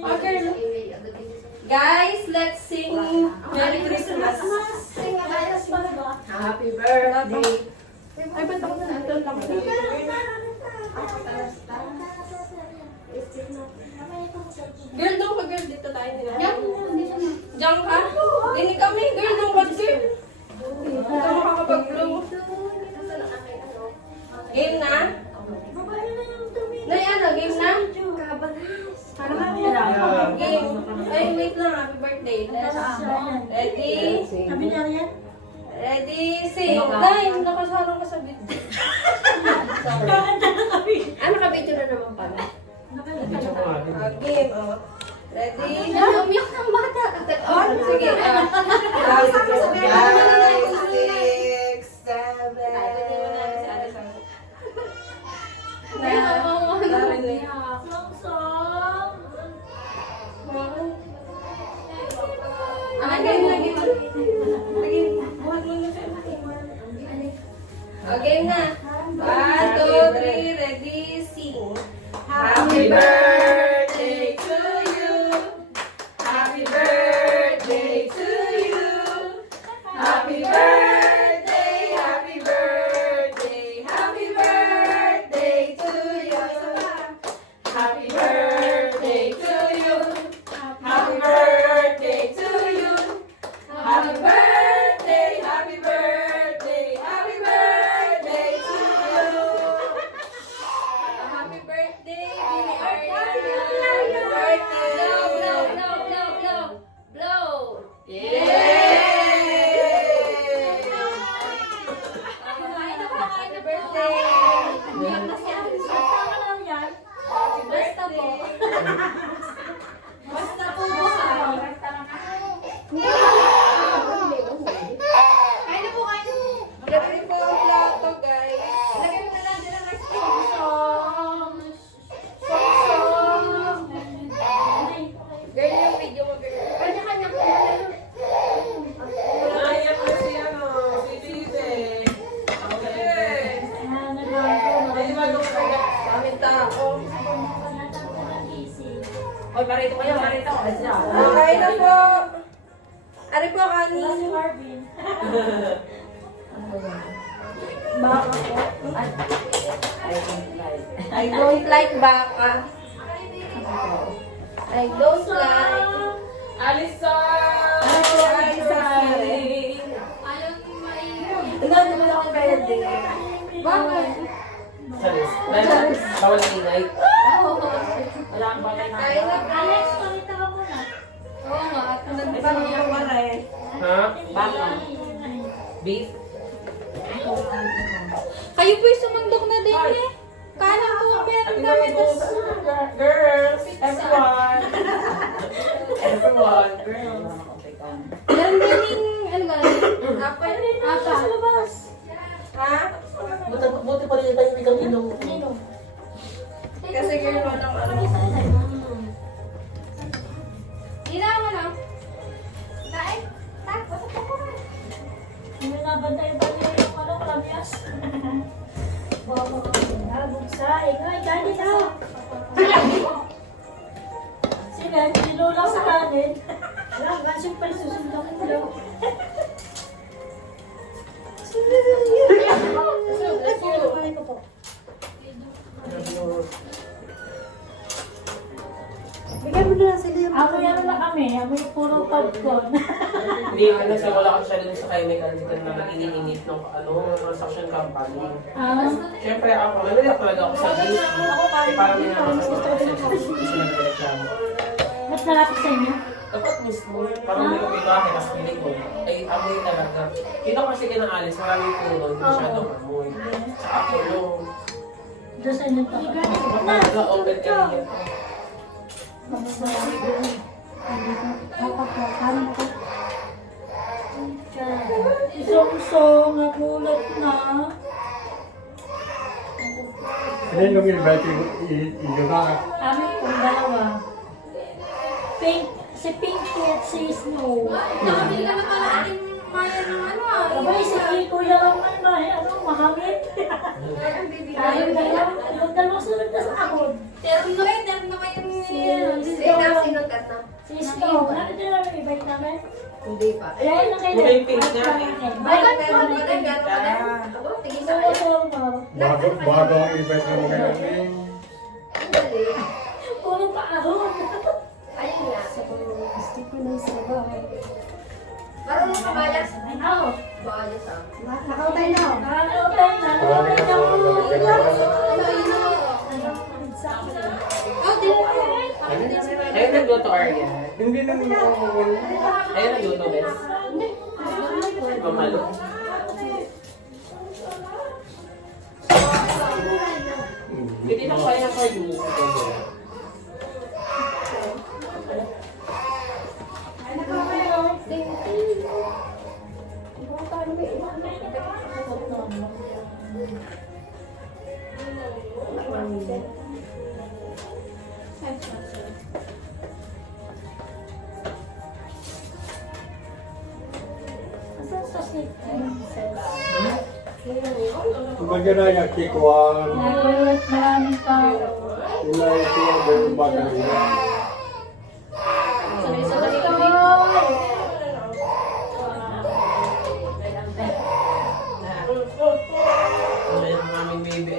Okay. Guys, let's sing Merry Christmas. Happy birthday. Ay, ba't ako na ito lang? Girl, doon ka, girl. Dito tayo nila. Diyan ka? Dini kami, girl. Doon ka, girl. Ito makakapag-blow. Game na? Nay, ano? Game na? Game. Ay, wait lang. Happy birthday. Ready? Ready, sing. Day, nakasarang ka sa video. Nakabidyo na naman pala. Game, oh. Ready? Umiyak ng bata. Sige. 5, 6, 7, 8, 9, 10, 11, 12, 13, 14, 15, 16, 17, 18, 19, 20, 21, 22, 23, 24, 25, 26, 27, 28, 29, 30. Okay na. 1, 2, 3, ready, sing. Happy birthday to you. Happy birthday to you. Happy birthday, happy birthday, happy birthday to you. Happy birthday to you. Happy birthday to you. Happy birthday, happy birthday, happy birthday to you. Happy birthday, Bini Arya. Happy birthday. Blow, blow, blow, blow, blow. Blow. Yay! Happy birthday. Basta po. Basta po po. Kain na po, kain na po. Ready po ang plato, guys. Lagyan mo na lang dyan ang song. Girl, yung video mo, girl. Kanya-kanya po. Naiyak na si si Tite. Okay. Hindi mag-upayak. Daming tao. Oy, parito kayo, parito. Okay na po. Ari po, kanin. Baka po. I don't like baka. I don't like. Alison! Ikaw naman ako kaya din. Bakit? Salis. Bawal ang ingay. Wala kang bagay na. Kaya na, Alex. Oo nga. Nagtanong yung maray. Ha? Baka. Beef? Kayo po'y sumandok na din eh. Kanan po, meron kami. Girls, everyone. Everyone, girls. Meron din yung, ano ba? Apa? Apa. Sa labas. Ha? Buti pa rin tayo ikaw inom. Kasi girl, walang ano. Ina mo lang. Kain. Tak, pasok po ko. Hindi na bantay-bantay yung kamyas. Bugsay. Ay, gani daw. Sige, nilula sa kanin. Wala, gansing pala susunod ko daw. Let's go. Bigyan mo na sila yung... Amoy ano na kami, amoy puro popcorn. Hindi, kasi wala ka siya dun sa chemical dito na mag-ininit ng construction company. Siyempre ako, naliyak talaga ako sa beef. Eh, parang may nakakasama sa nagreklamo. Ba't nalapit sa inyo? Dapat mismo, parang may umibahe, tapos piling ko, ay amoy talaga. Dito kasi kinaalis, maraming puno, hindi masyadong amoy. Sa ako, yung... Doon sa inyo to. Talaga, open kanina. Isong-song, nagulat na. Ilan yung invite yung baka? Amin kong dalawa. Pink, si Pinky at si Snow. Nakabili ka na pala aking Maya ng ano ah. Abay, si Kuya lang mahangit. Yung dalawang sunod na sa ahon. Terno kayo yung Sino Si Snow, nakita namin yung bike namin? Hindi pa. Ayan lang kayo. Kulay pink niya. Bike Pero namin. gano'n, gano'n. Abo, tingin sa Oo, kanya. oo. Bago ang invite na mga natin. Ang dali. Puro pa ahon. Ayun nga. Gusto ko ng sabay. Marunong ka bayas? Oo. Bayas ah. Nakautay na. Nakakautan na. Marami ka sa Oh, di ba? Ayun nagluto, Arya. Hindi naman ako. Ayun nagluto, Bes. Mamalo. Hindi na kaya kayo. Asan sa seat? Kumbaga na yung kikuhan. Nagulat maraming tao. Ulay ito ang gawin bata nila. Meron kaming baby.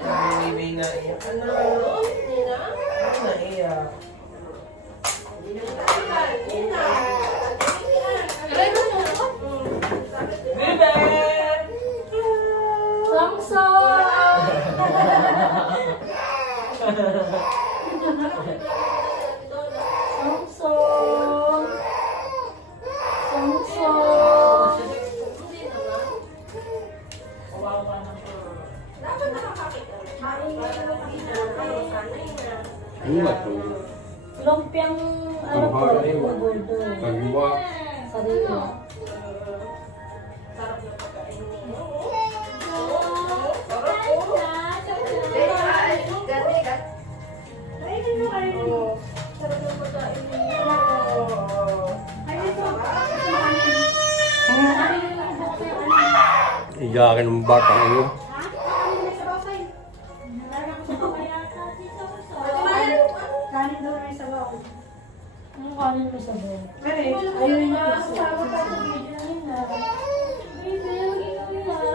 Kaming baby na iyak. Ano? Naiyak. Samsung. Samsung. Ano ba ito? Lumpiang ano po, buldo. Kaliwa. Sarili. Gati, gati. Iyakin ng batang iyo. Kanin doon ay sa loob. Ano kanin mo sa bed? Ayun niya. Ayun na. Baby, iiyak.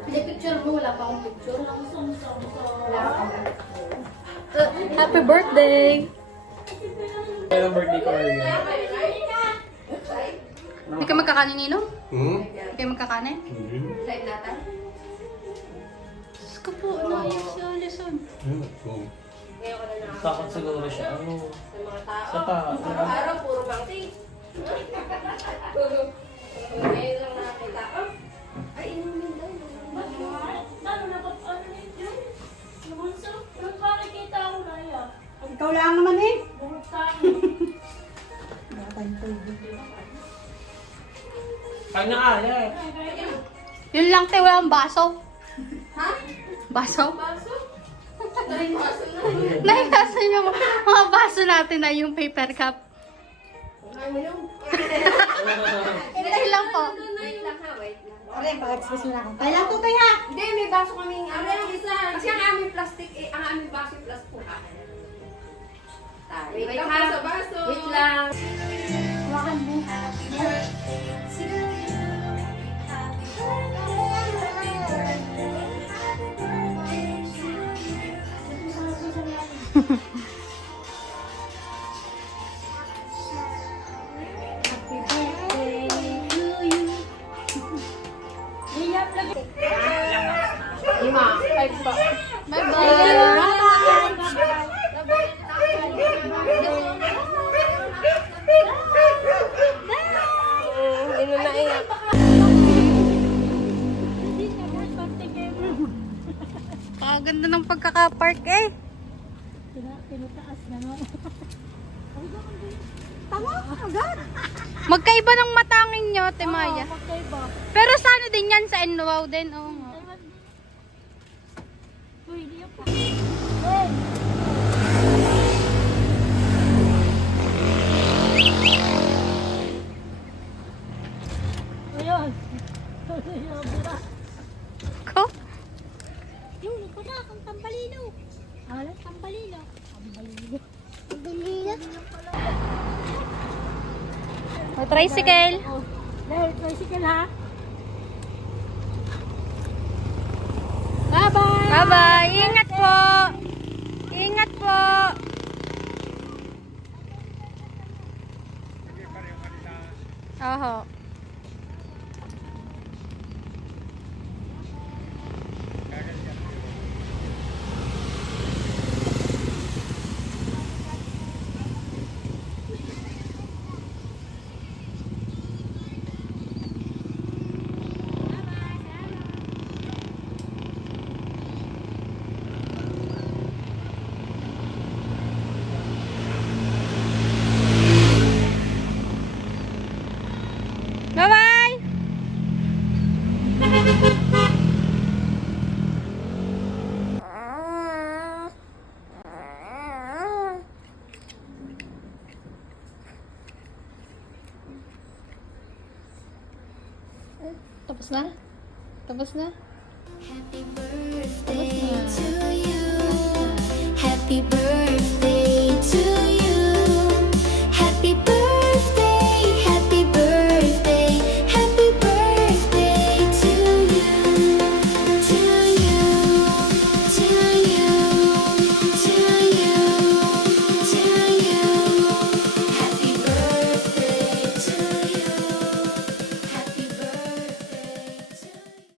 Hindi picture mo, wala pa akong picture. Happy birthday! Kailan birthday ko, Arya? Hindi ka magkakanin, Nino? Hmm? Hindi ka magkakanin? Hindi. Live natin. Diyos ko po, naiyak si Alison. Ano ito? Ngayon ko na nakakita Takot siguro siya. Ano? sa mga tao. Sa tao. Araw-araw, puro bangti. Ngayon lang nakakita. Oh, ay, inumin daw. Ano na ba? Ano yun? Lumunso? Nung nakikita ko na yan. Ikaw lang naman eh. Buhok tayo. Kaya na, Arya. Yun lang, te, wala kang baso. Ha? Baso? Baso? Naribaso na. Nahigasan yung mga baso natin na yung paper cup. Ay mo yung. Dahil lang po. Wait lang ha, wait lang. Okay, pa-express mo na ako. Kailan to tayo ha? Hindi, may baso kaming ano yung isa. Kasi ang aming plastic, ang aming baso yung plastic. Wait lang sa baso. Wait lang. Hawakan mo. Happy birthday to you. Iyak lagi. Lima. Bye-bye! Ino na iyak. Ganda ng pagkakapark eh. Pinataas na no. Tama, agad. Magkaiba ng matangin nyo, Timaya. Magkaiba. Pero sa ano din yan, sa Enwaw din. Oo nga. Uy, di ako. Hey! O, tricycle. Dahil, tricycle ha. Bye-bye! Bye-bye. Ingat po. Ingat po. Oho. Bye-bye. Tapos na? Tapos na? Happy birthday to you. Happy birthday.